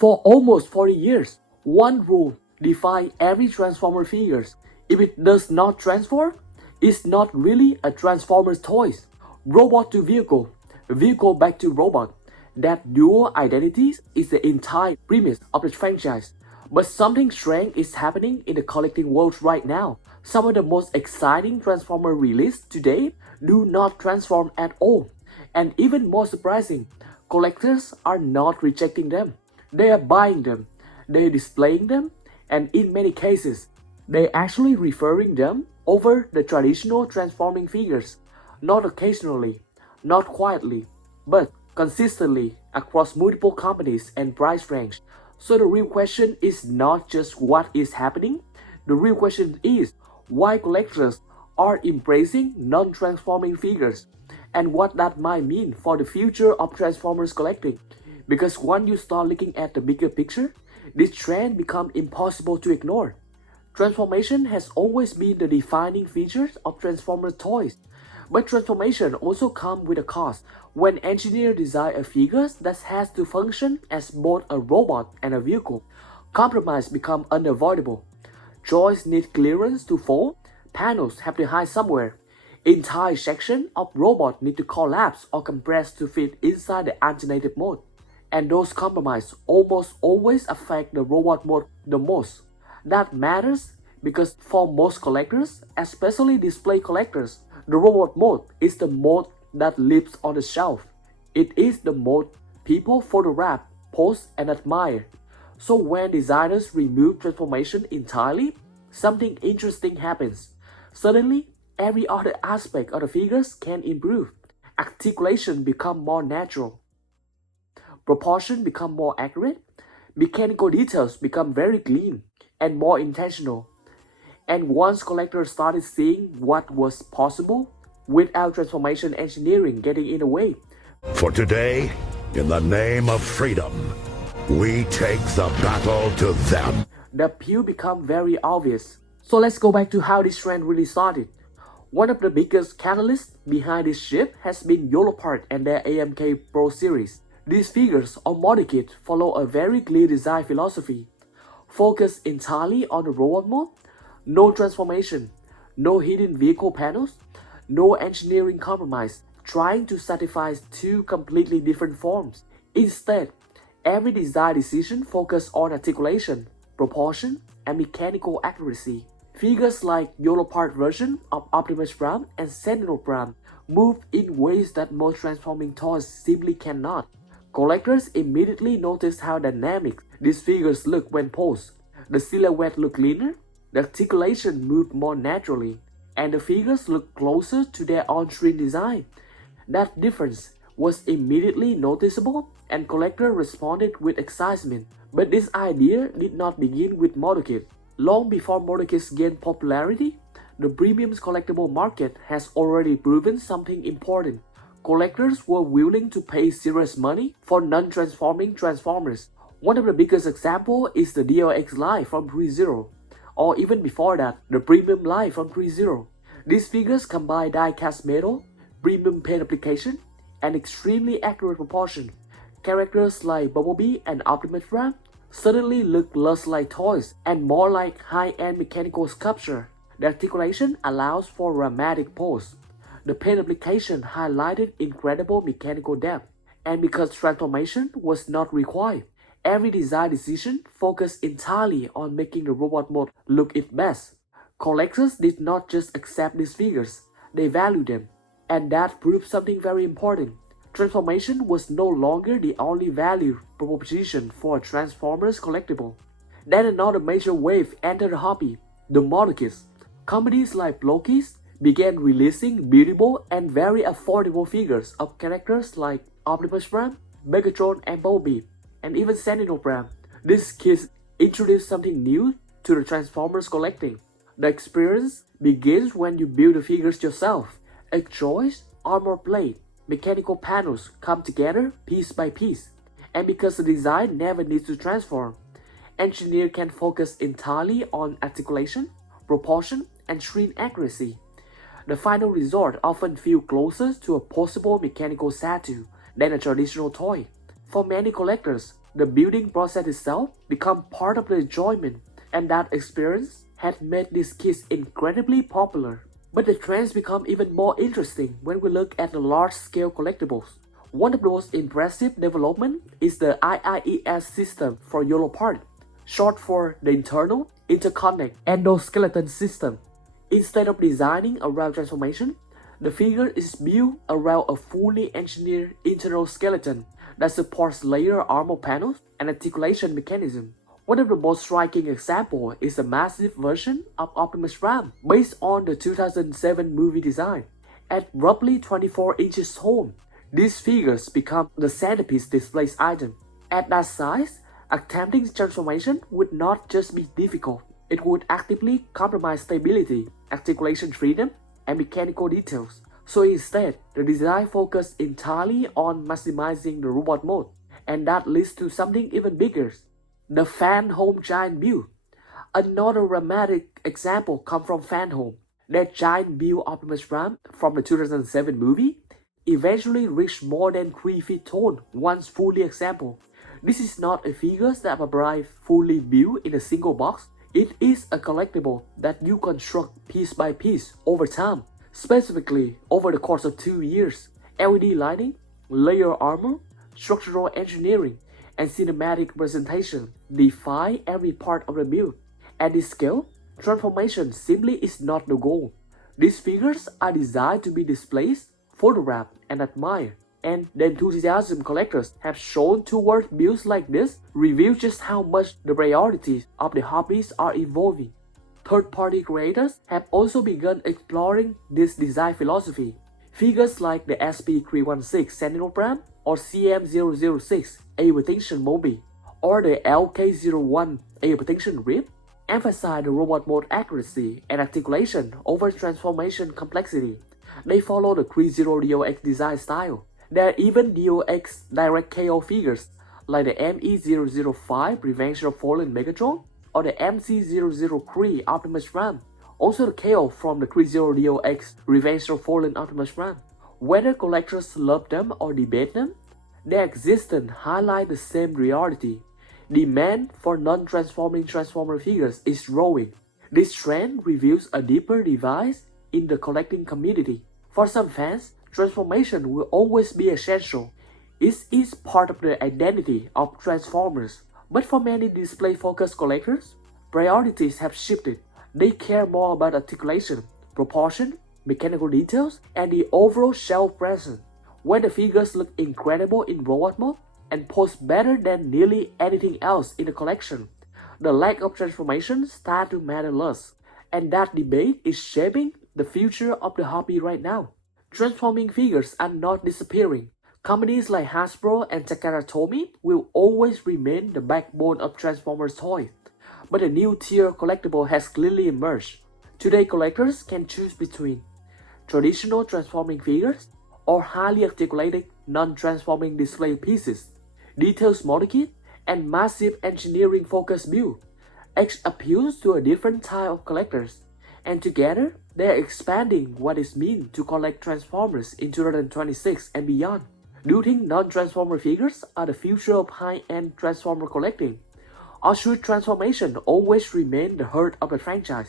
For almost 40 years, one rule defined every Transformer figures. If it does not transform, it's not really a Transformers toy. Robot to vehicle, vehicle back to robot. That dual identity is the entire premise of the franchise. But something strange is happening in the collecting world right now. Some of the most exciting Transformer released today do not transform at all. And even more surprising, collectors are not rejecting them. They are buying them, they are displaying them, and in many cases, they actually referring them over the traditional transforming figures. Not occasionally, not quietly, but consistently across multiple companies and price range. So the real question is not just what is happening, the real question is why collectors are embracing non-transforming figures and what that might mean for the future of Transformers collecting. Because once you start looking at the bigger picture, this trend becomes impossible to ignore. Transformation has always been the defining feature of Transformers toys. But transformation also comes with a cost. When engineers design a figure that has to function as both a robot and a vehicle, compromise becomes unavoidable. Joints need clearance to fold, panels have to hide somewhere. Entire sections of robot need to collapse or compress to fit inside the alternative mode. And those compromises almost always affect the robot mode the most. That matters because for most collectors, especially display collectors, the robot mode is the mode that lives on the shelf. It is the mode people photograph, post, and admire. So when designers remove transformation entirely, something interesting happens. Suddenly, every other aspect of the figures can improve. Articulation becomes more natural. Proportion become more accurate. Mechanical details become very clean and more intentional. And once collectors started seeing what was possible without transformation engineering getting in the way. For today, in the name of freedom, we take the battle to them. The appeal become very obvious. So let's go back to how this trend really started. One of the biggest catalysts behind this shift has been Yolopark and their AMK Pro series. These figures or model kits follow a very clear design philosophy. Focus entirely on the robot mode, no transformation, no hidden vehicle panels, no engineering compromise, trying to satisfy two completely different forms. Instead, every design decision focuses on articulation, proportion, and mechanical accuracy. Figures like Yolopark version of Optimus Prime and Sentinel Prime move in ways that most transforming toys simply cannot. Collectors immediately notice how dynamic these figures look when posed. The silhouette look leaner, the articulation moved more naturally, and the figures look closer to their on-screen design. That difference was immediately noticeable and collectors responded with excitement. But this idea did not begin with model kits. Long before model kits gained popularity, the premium collectible market has already proven something important. Collectors were willing to pay serious money for non-transforming Transformers. One of the biggest examples is the DLX line from Threezero, or even before that, the premium line from Threezero. These figures combine die-cast metal, premium paint application, and extremely accurate proportion. Characters like Bumblebee and Optimus Prime suddenly look less like toys and more like high-end mechanical sculpture. The articulation allows for dramatic pose. The paint application highlighted incredible mechanical depth, and because transformation was not required, every design decision focused entirely on making the robot mode look its best. Collectors did not just accept these figures, they valued them, and that proved something very important. Transformation was no longer the only value proposition for a Transformers collectible. Then another major wave entered the hobby, the model kits. Companies like Blokees began releasing beautiful and very affordable figures of characters like Optimus Prime, Megatron and Bumblebee, and even Sentinel Prime. These kits introduced something new to the Transformers collecting. The experience begins when you build the figures yourself. A joist, armor plate, mechanical panels come together piece by piece. And because the design never needs to transform, engineers can focus entirely on articulation, proportion, and screen accuracy. The final result often feels closer to a possible mechanical statue than a traditional toy. For many collectors, the building process itself become part of the enjoyment, and that experience had made these kits incredibly popular. But the trends become even more interesting when we look at the large-scale collectibles. One of the most impressive development is the IIES system for Yolopark, short for the Internal Interconnect Endoskeleton System. Instead of designing around transformation, the figure is built around a fully engineered internal skeleton that supports layered armor panels and articulation mechanism. One of the most striking examples is a massive version of Optimus Prime based on the 2007 movie design. At roughly 24 inches tall, these figures become the centerpiece display item. At that size, attempting transformation would not just be difficult, it would actively compromise stability, articulation freedom, and mechanical details. So instead, the design focused entirely on maximizing the robot mode, and that leads to something even bigger. The Fanhome giant build. Another dramatic example comes from Fanhome. That giant build Optimus Prime from the 2007 movie eventually reached more than 3 feet tall once fully assembled. This is not a figure that arrived fully built in a single box. It is a collectible that you construct piece by piece over time, specifically over the course of 2 years. LED lighting, layer armor, structural engineering, and cinematic presentation define every part of the build. At this scale, transformation simply is not the goal. These figures are designed to be displayed, photographed, and admired, and the enthusiasm collectors have shown toward builds like this reveal just how much the priorities of the hobbies are evolving. Third-party creators have also begun exploring this design philosophy. Figures like the SP316 Sentinel Prime or CM006 A Protection Bumblebee or the LK01 A Protection Rip emphasize the robot mode accuracy and articulation over transformation complexity. They follow the Threezero DLX design style. There are even DLX direct KO figures like the ME005 Revenge of Fallen Megatron or the MC003 Optimus Prime. Also the KO from the Threezero DLX Revenge of Fallen Optimus Prime. Whether collectors love them or debate them, their existence highlights the same reality. Demand for non-transforming Transformer figures is growing. This trend reveals a deeper divide in the collecting community. For some fans, transformation will always be essential. It is part of the identity of Transformers. But for many display-focused collectors, priorities have shifted. They care more about articulation, proportion, mechanical details, and the overall shelf presence. When the figures look incredible in robot mode and pose better than nearly anything else in the collection, the lack of transformation starts to matter less. And that debate is shaping the future of the hobby right now. Transforming figures are not disappearing. Companies like Hasbro and Takara Tomy will always remain the backbone of Transformers toys. But a new tier collectible has clearly emerged. Today collectors can choose between traditional transforming figures or highly articulated non-transforming display pieces, detailed model kit, and massive engineering-focused build. Each appeals to a different type of collectors, and together they are expanding what it means to collect Transformers in 2026 and beyond. Do you think non-Transformer figures are the future of high-end Transformer collecting? Or should transformation always remain the heart of the franchise?